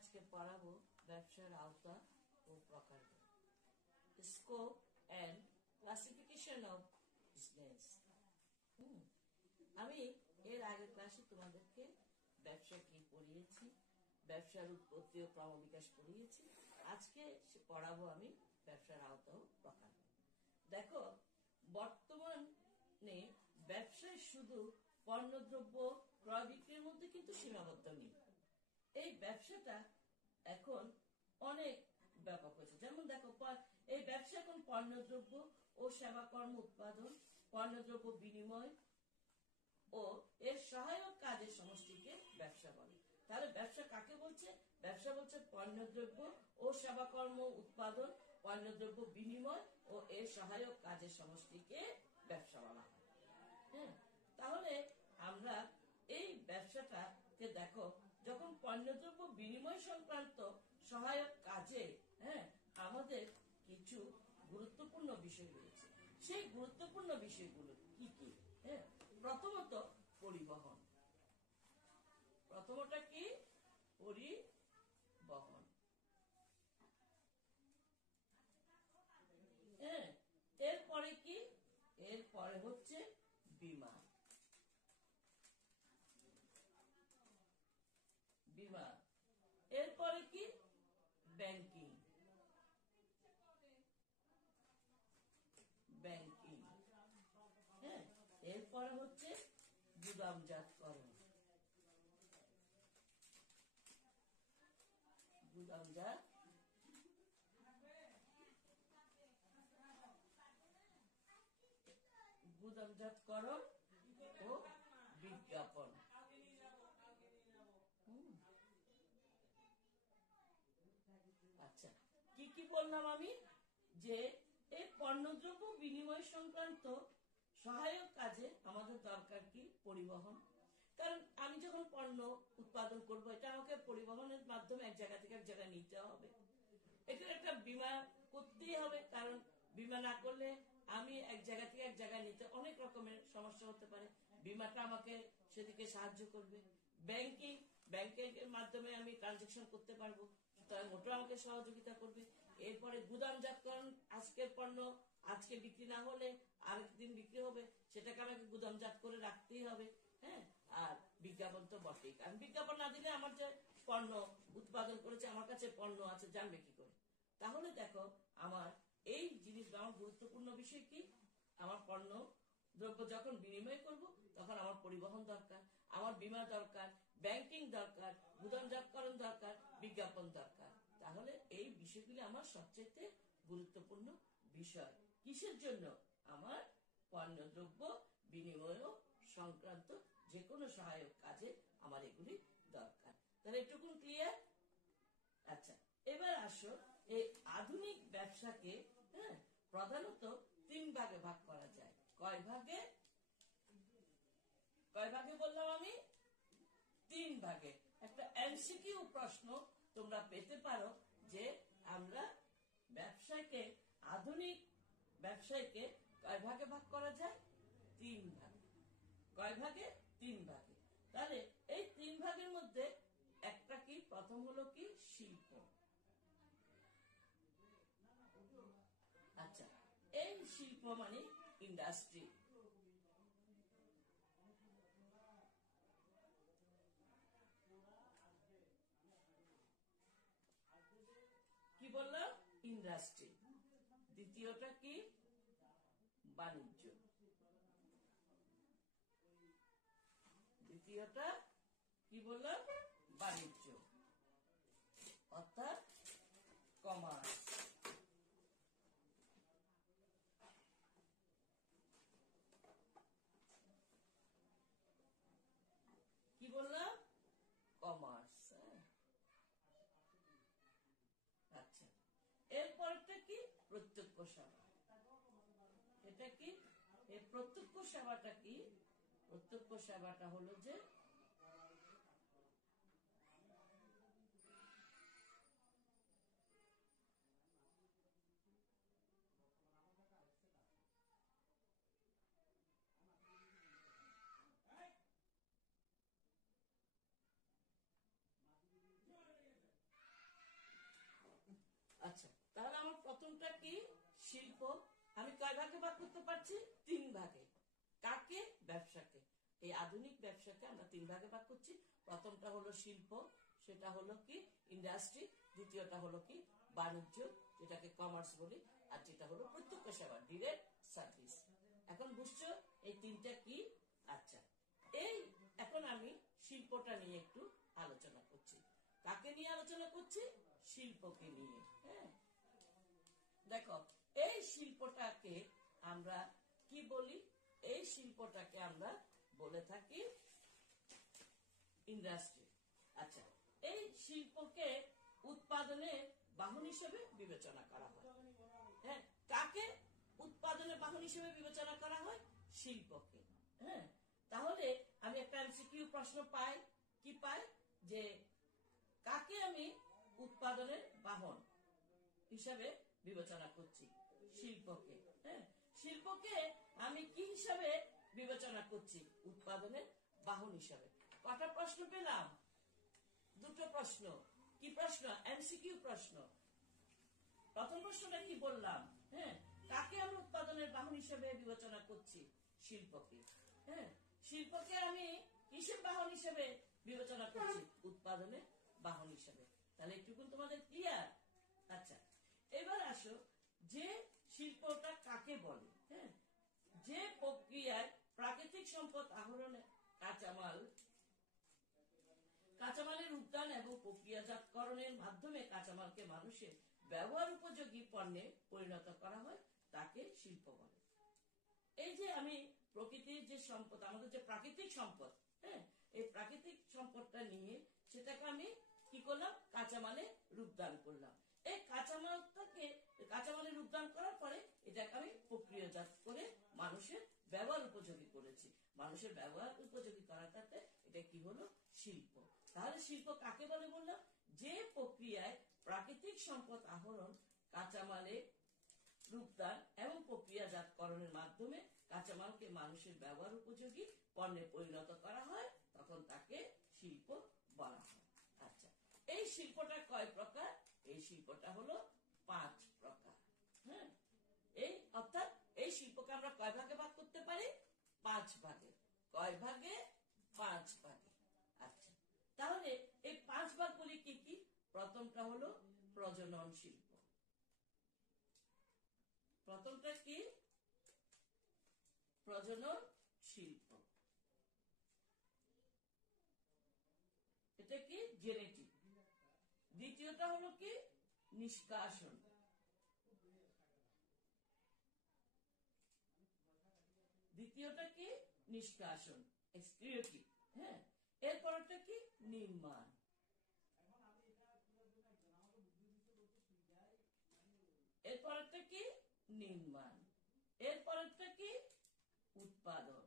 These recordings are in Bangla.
আজকে পড়াবো ব্যবসার আওতা ও প্রকার, scope and classification of business. আমি এর আগের ক্লাসে তোমাদেরকে ব্যবসা কি পড়িয়েছি, ব্যবসার উৎপত্তি ও ক্রমবিকাশ পড়িয়েছি। আজকে পড়াবো আমি ব্যবসার আওতা ও প্রকার। দেখো, বর্তমানে ব্যবসায় শুধু পণ্যদ্রব্য ক্রয় বিক্রির মধ্যে কিন্তু সীমাবদ্ধ নেই। এই ব্যবসাটা এখন অনেক ব্যাপক হয়েছে। যেমন দেখো, এই ব্যবসা এখন পণ্যদ্রব্য ও সেবা কর্ম উৎপাদন, পণ্যদ্রব্য বিনিময় ও এর সহায়ক কাজের সমষ্টিকে ব্যবসা বলে। তাহলে ব্যবসা কাকে বলছে? ব্যবসা বলছে পণ্যদ্রব্য ও সেবা কর্ম উৎপাদন, পণ্যদ্রব্য বিনিময় ও এর সহায়ক কাজের সমষ্টিকে ব্যবসা বলা হয়। হ্যাঁ, তাহলে আমরা এই ব্যবসাটাকে দেখো, যখন পণ্যদ্রব্য বিনিময় সংক্রান্ত সহায়ক কাজে আমাদের কিছু গুরুত্বপূর্ণ বিষয় রয়েছে। সেই গুরুত্বপূর্ণ বিষয়গুলো কি কি? প্রথমত পরিবহন। প্রথমটা কি? পরিবহন। এরপরে কি? এরপরে হচ্ছে বীমা। বীমা। এরপরে কি? ব্যাংকিং। ব্যাংকিং। এরপরে হচ্ছে গুদামজাতকরণ। গুদামজাতকরণ ও বিজ্ঞাপন। আচ্ছা, কি কি বললাম আমি? যে এই পণ্যদ্রব্য বিনিময় সংক্রান্ত সহায়ক কাজে আমাদের দরকার কি? পরিবহন। কারণ আমি যখন পণ্য উৎপাদন করব, এটা আমাকে পরিবহনের মাধ্যমে এক জায়গা থেকে এক জায়গায় নিতে হবে। এটার একটা বীমা করতেই হবে, কারণ বীমা না করলে আমি এক জায়গা থেকে এক জায়গায় নিতে অনেক রকমের সমস্যা হতে পারে। বীমাটা আমাকে সেদিকে সাহায্য করবে। ব্যাংকিং, ব্যাংকের মাধ্যমে আমি ট্রানজেকশন করতে পারবো, সুতরাং ওটা আমাকে সহযোগিতা করবে। এরপরে গুদামজাতকরণ, আজকের পণ্য আজকে বিক্রি না হলে আরেকদিন বিক্রি হবে, সেটাকে আমাকে গুদামজাত করে রাখতেই হবে। আর বিজ্ঞাপন তো বটেই, কারণ বিজ্ঞাপন না দিলে আমার যে পণ্য উৎপাদন করেছে, আমার কাছে পণ্য আছে, জানবে কি করে? তাহলে দেখো, আমার এই জিনিসটা আমার গুরুত্বপূর্ণ বিষয় কি? আমার পণ্য দ্রব্য যখন বিনিময় করব, তখন আমার পরিবহন দরকার, আমার বীমা দরকার, ব্যাংকিং দরকার, গুদামজাতকরণ দরকার, বিজ্ঞাপন দরকার। তাহলে এই বিষয়গুলি আমার সবচেয়ে গুরুত্বপূর্ণ বিষয়। কিসের জন্য? আমার পণ্যদ্রব্য বিনিময় সংক্রান্ত যে কোনো সহায়ক কাজে আমার এগুলি দরকার। তাহলে এটুকুন ক্লিয়ার? আচ্ছা, এবার আসো, এই আধুনিক ব্যবসাকে প্রধানত 3 ভাগে ভাগ করা যায়। কয় ভাগে? কয় ভাগে বললাম আমি? 3 ভাগে। একটা এমসিকিউ প্রশ্ন তোমরা পেতে পারো যে আমরা ব্যবসাকে, আধুনিক ব্যবসায়কে কয় ভাগে ভাগ করা যায়? 3 ভাগে। কয় ভাগে? 3 ভাগে। তাহলে এই 3 ভাগের মধ্যে একটা কি? প্রথম হলো কি? শিল্প। আচ্ছা, এই শিল্প মানে ইন্ডাস্ট্রি। কি বললাম? ইন্ডাস্ট্রি। দ্বিতীয়টা কি? বাণিজ্য। দ্বিতীয়টা কি বললাম? বাণিজ্য, অর্থাৎ কমার্স। কি বললাম? কমার্স। আচ্ছা, এরপরটা কি? প্রত্যক্ষ সেবা। এটা কি? এই প্রত্যক্ষ সেবাটা কি? প্রত্যক্ষ সেবাটা হলো যে প্রথমটা কি? শিল্প। আমি কয় ভাগে ভাগ করতে পারছি? 3 ভাগে। কাকে? ব্যবসাকে। এই আধুনিক ব্যবসাকে আমরা 3 ভাগে ভাগ করছি। প্রথমটা হলো শিল্প, সেটা হলো কি ইন্ডাস্ট্রি। দ্বিতীয়টা হলো কি বাণিজ্য, যেটাকে কমার্স বলি। আর যেটা হলো প্রত্যক্ষ সেবা, ডিরেক্ট সার্ভিস। এখন বুঝছো এই তিনটা কি? আচ্ছা, এই এখন আমি শিল্পটা নিয়ে একটু আলোচনা করছি। কাকে নিয়ে আলোচনা করছি? শিল্পকে নিয়ে। হ্যাঁ, দেখো এই শিল্পটাকে আমরা কি বলি? এই শিল্পটাকে আমরা বলে থাকি ইন্ডাস্ট্রি। আচ্ছা, এই শিল্পকে উৎপাদনের বাহন হিসেবে বিবেচনা করা হয়। হ্যাঁ, কাকে উৎপাদনের বাহন হিসেবে বিবেচনা করা হয়? শিল্পকে। হ্যাঁ, তাহলে আমি একটা এমসিকিউ প্রশ্ন পাই, কি পাই? যে কাকে আমি উৎপাদনের বাহন হিসাবে বিবেচনা করছি? শিল্পকে। হ্যাঁ, শিল্পকে আমি কি হিসাবে বিবেচনা করছি? উৎপাদনের বাহন হিসাবে। কটা প্রশ্ন পেলাম? দুটো প্রশ্ন। কি প্রশ্ন? এমসিকিউ প্রশ্ন। প্রথম প্রশ্নটা কি বললাম? হ্যাঁ, কাকে আমি উৎপাদনের বাহন হিসেবে বিবেচনা করছি? শিল্পকে। হ্যাঁ, শিল্পকে আমি কিসের বাহন হিসেবে বিবেচনা করছি? উৎপাদনের বাহন হিসেবে। তাহলে একটুকুন তোমাদের ক্লিয়ার? আচ্ছা, এবার আসো যে শিল্পটা কাকে বলে। হ্যাঁ, যে প্রক্রিয়ায় প্রাকৃতিক সম্পদ আহরণে কাঁচামালের উৎপাদন এবং প্রক্রিয়াজাতকরণের মাধ্যমে কাঁচামালকে মানুষের ব্যবহার উপযোগী পণ্যে পরিণত করা হয়, তাকে শিল্প বলে। এই যে আমি প্রকৃতির যে সম্পদ, আমাদের যে প্রাকৃতিক সম্পদ, হ্যাঁ, এই প্রাকৃতিক সম্পদটা নিয়ে সেটাকে আমি কি করলাম? কাঁচামালে রূপদান করলাম। এই কাঁচামালে রূপদান করার পরে এটাকে আমি প্রক্রিয়াজাত করে মানুষের ব্যবহার উপযোগী করেছি। মানুষের ব্যবহার উপযোগী করাটাতে এটা কি হলো? শিল্প। তাহলে শিল্প কাকে বলে বললাম? যে প্রক্রিয়ায় প্রাকৃতিক সম্পদ আহরণ, কাঁচামালে রূপদান এবং প্রক্রিয়াজাতকরণের মাধ্যমে কাঁচামালকে মানুষের ব্যবহার উপযোগী পণ্যে পরিণত করা হয়, তখন তাকে শিল্প বলা হয়। আচ্ছা, এই শিল্পটা কয় প্রকার? এই শিল্পটা হলো 5 প্রকার। হ্যাঁ, এই অর্থাৎ এই শিল্পকে আমরা কয় ভাগে ভাগ করতে পারি? 5 ভাগে। কয় ভাগে? 5 ভাগে। আচ্ছা, তাহলে এই 5 ভাগগুলি কি কি? প্রথমটা হলো প্রজনন শিল্প। প্রথমটা কি? প্রজনন শিল্প। এটা কি? জেনেটিক। দ্বিতীয়টা হলো কি? নিষ্কাশন। দ্বিতীয়টা কি? নিষ্কাশন, এক্সক্রিয়েটিভ। হ্যাঁ, এরপরটা কি? নির্মাণ। এরপরটা কি? নির্মাণ। এরপরটা কি? উৎপাদন।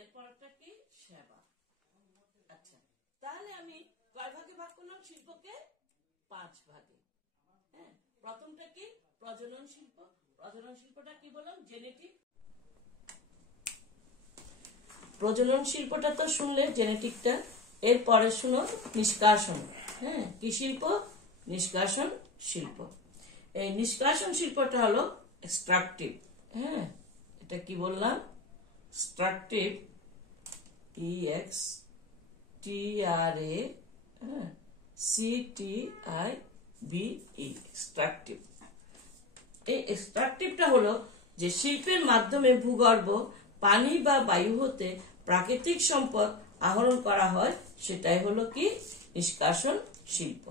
এরপরটা কি? সেবা। আচ্ছা, তাহলে আমি কয় ভাগে ভাগ করলাম শিল্পকে? 5 ভাগে। হ্যাঁ, প্রথমটা কি? প্রজনন শিল্প। প্রজনন শিল্পটা কি বললাম? জেনেটিক। প্রজনন শিল্পটা তো শুনলে, জেনেটিকটা। এরপরে শুনো নিষ্কাশন। হ্যাঁ, কি শিল্প? নিষ্কাশন শিল্প। এই নিষ্কাশন শিল্পটা হলো এক্সট্রাকটিভ। হ্যাঁ, এটা কি বললাম? এক্সট্রাকটিভ, EXTRACTIVE, এক্সট্রাকটিভ। এই এক্সট্রাকটিভটা হলো যে শিল্পের মাধ্যমে ভূগর্ভ, পানি বা বায়ু হতে প্রাকৃতিক সম্পদ আহরণ করা হয়, সেটাই হলো কি? নিষ্কাশন শিল্প।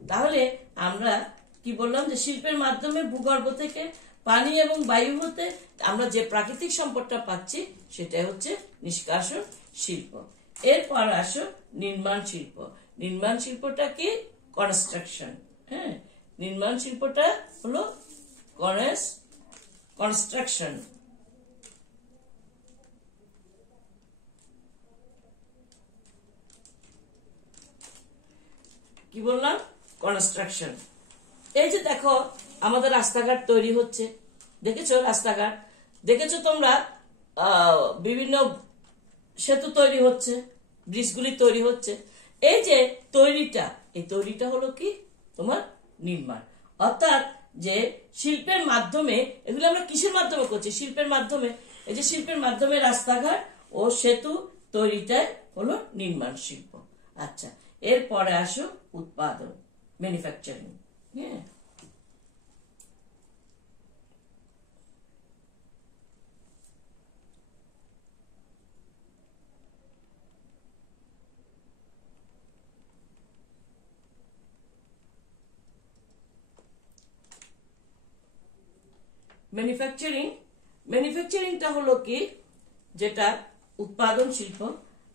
তাহলে আমরা কি বললাম? যে শিল্পের মাধ্যমে ভূগর্ভ থেকে পানি এবং বায়ু হতে আমরা যে প্রাকৃতিক সম্পদটা পাচ্ছি, সেটাই হচ্ছে নিষ্কাশন শিল্প। এরপর আসো নির্মাণ শিল্প। নির্মাণ শিল্পটা কি? কনস্ট্রাকশন। হ্যাঁ, নির্মাণ শিল্পটা হলো কনস্ট্রাকশন। কি বললাম, কনস্ট্রাকশন। এই যে দেখো আমাদের রাস্তাঘাট তৈরি হচ্ছে, দেখেছো রাস্তাঘাট, দেখেছো তোমরা বিভিন্ন সেতু তৈরি হচ্ছে, ব্রিজগুলি তৈরি হচ্ছে। এই যে এই তৈরিটা হলো কি তোমার নির্মাণ, অর্থাৎ যে শিল্পের মাধ্যমে, এগুলো আমরা কিসের মাধ্যমে করছি, শিল্পের মাধ্যমে। এই যে শিল্পের মাধ্যমে রাস্তাঘাট ও সেতু তৈরিটাই হলো নির্মাণ শিল্প। আচ্ছা, এরপরে আসো উৎপাদন, ম্যানুফ্যাকচারিং। হ্যাঁ, ম্যানুফ্যাকচারিংটা হলো কি, যেটা উৎপাদন শিল্প,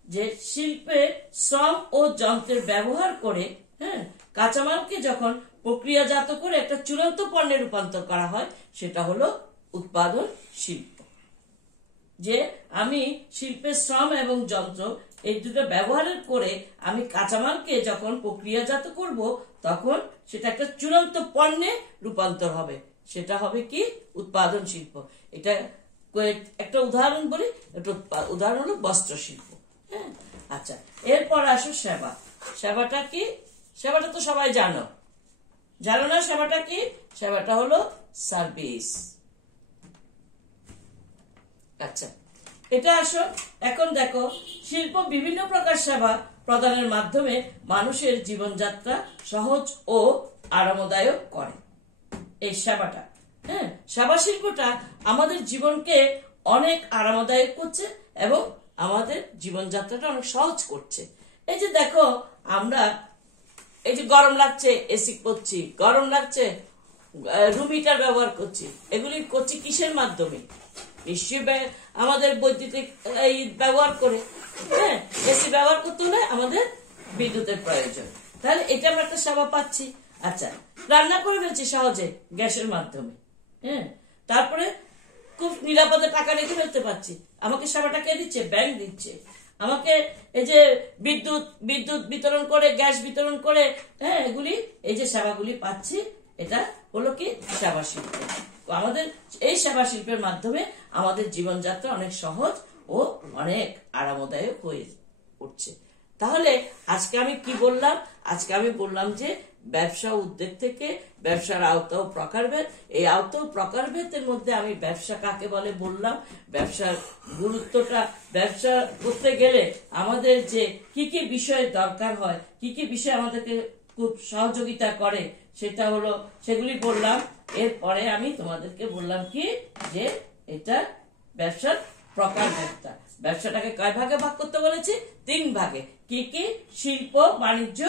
যে শিল্পে শ্রম ও যন্ত্রের ব্যবহার করে, হ্যাঁ, কাঁচামালকে যখন প্রক্রিয়াজাত করে একটা চূড়ান্ত পণ্যে রূপান্তর করা হয়, সেটা হলো উৎপাদন শিল্প। যে আমি শিল্পের শ্রম এবং যন্ত্র এই দুটো ব্যবহার করে আমি কাঁচামালকে যখন প্রক্রিয়াজাত করব, তখন সেটা একটা চূড়ান্ত পণ্যে রূপান্তর হবে, সেটা হবে কি উৎপাদন শিল্প। এটা একটা উদাহরণ বলি, একটা উদাহরণ হলো বস্ত্র শিল্প। হ্যাঁ, আচ্ছা, এরপর আসো সেবা। সেবাটা কি? সেবাটা তো সবাই জানো, জানো না সেবাটা কি? সেবাটা হলো সার্ভিস। আচ্ছা, এটা আসো, এখন দেখো শিল্প বিভিন্ন প্রকার সেবা প্রদানের মাধ্যমে মানুষের জীবনযাত্রা সহজ ও আরামদায়ক করে। এই সেবাটা, হ্যাঁ, সেবা শিল্পটা আমাদের জীবনকে অনেক আরামদায়ক করছে এবং আমাদের জীবনযাত্রাটা অনেক সহজ করছে। এই যে দেখো আমরা এই যে গরম লাগছে এসি করছি, গরম লাগছে রুম হিটার ব্যবহার করছি, এগুলি করছি কিসের মাধ্যমে? নিশ্চয়ই আমাদের বৈদ্যুতিক এই ব্যবহার করে। হ্যাঁ, এসি ব্যবহার করতে হলে আমাদের বিদ্যুতের প্রয়োজন, তাহলে এটা আমরা একটা সেবা পাচ্ছি। আচ্ছা, রান্না করে ফেলছি সহজে গ্যাসের মাধ্যমে, হ্যাঁ, তারপরে খুব নিরাপদে টাকা রেখে ফেলতে পারছি। আমাকে সেবাটা কে দিচ্ছে? ব্যাংক দিচ্ছে। আমাকে এই যে বিদ্যুৎ বিতরণ করে, গ্যাস বিতরণ করে, হ্যাঁ, এগুলি এই যে সেবাগুলি পাচ্ছি, এটা হলো কি সেবা শিল্প। আমাদের এই সেবা শিল্পের মাধ্যমে আমাদের জীবনযাত্রা অনেক সহজ ও অনেক আরামদায়ক হয়ে উঠছে। তাহলে আজকে আমি কি বললাম? আজকে আমি বললাম যে ব্যবসা উদ্যোগ থেকে ব্যবসার আওতা ও প্রকারভেদ, এই আওতা ও প্রকারভেদের মধ্যে আমি ব্যবসা কাকে বলে বললাম, ব্যবসার গুরুত্বটা, ব্যবসা করতে গেলে আমাদের যে কি কি বিষয়ের দরকার হয়, কি কি বিষয় আমাদেরকে খুব সহযোগিতা করে, সেটা হলো সেগুলি বললাম। এরপরে আমি তোমাদেরকে বললাম কি, যে এটা ব্যবসার প্রকারভেদটা, ব্যবসাটাকে কয় ভাগে ভাগ করতে বলেছি? 3 ভাগে। কি কি? শিল্প, বাণিজ্য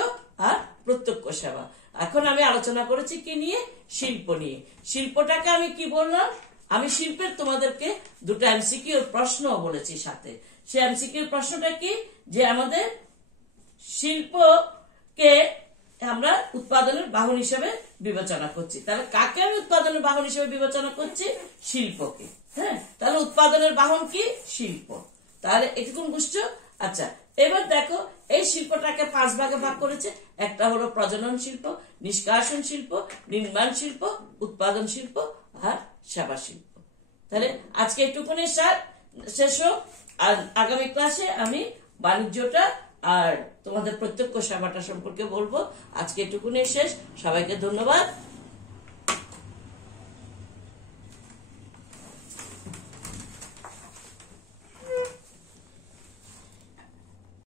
আর প্রত্যক্ষ সেবা। এখন আমি আলোচনা করেছি কি নিয়ে? শিল্প নিয়ে। শিল্পটাকে আমি কি বললাম? আমি শিল্পের তোমাদেরকে 2টা এমসিকিউ প্রশ্ন বলেছি সাথে। সেই এমসিকিউ প্রশ্নটা কি? যে আমাদের শিল্পকে আমরা উৎপাদনের বাহন হিসেবে বিবেচনা করছি, তাহলে কাকে আমি উৎপাদনের বাহন হিসেবে বিবেচনা করছি? শিল্পকে। হ্যাঁ, তাহলে উৎপাদনের বাহন কি? শিল্প। তাহলে এটুকুন বুঝছো? আচ্ছা, এবার দেখো এই শিল্পটাকে 5 ভাগে ভাগ করেছে। একটা হলো প্রজনন শিল্প, নিষ্কাশন শিল্প, নির্মাণ শিল্প, উৎপাদন শিল্প আর সেবা শিল্প। তাহলে আজকে এটুকুনি শেষ হোক, আর আগামী ক্লাসে আমি বাণিজ্যটা আর তোমাদের প্রত্যক্ষ সেবাটা সম্পর্কে বলবো। আজকে এটুকুনি শেষ। সবাইকে ধন্যবাদ।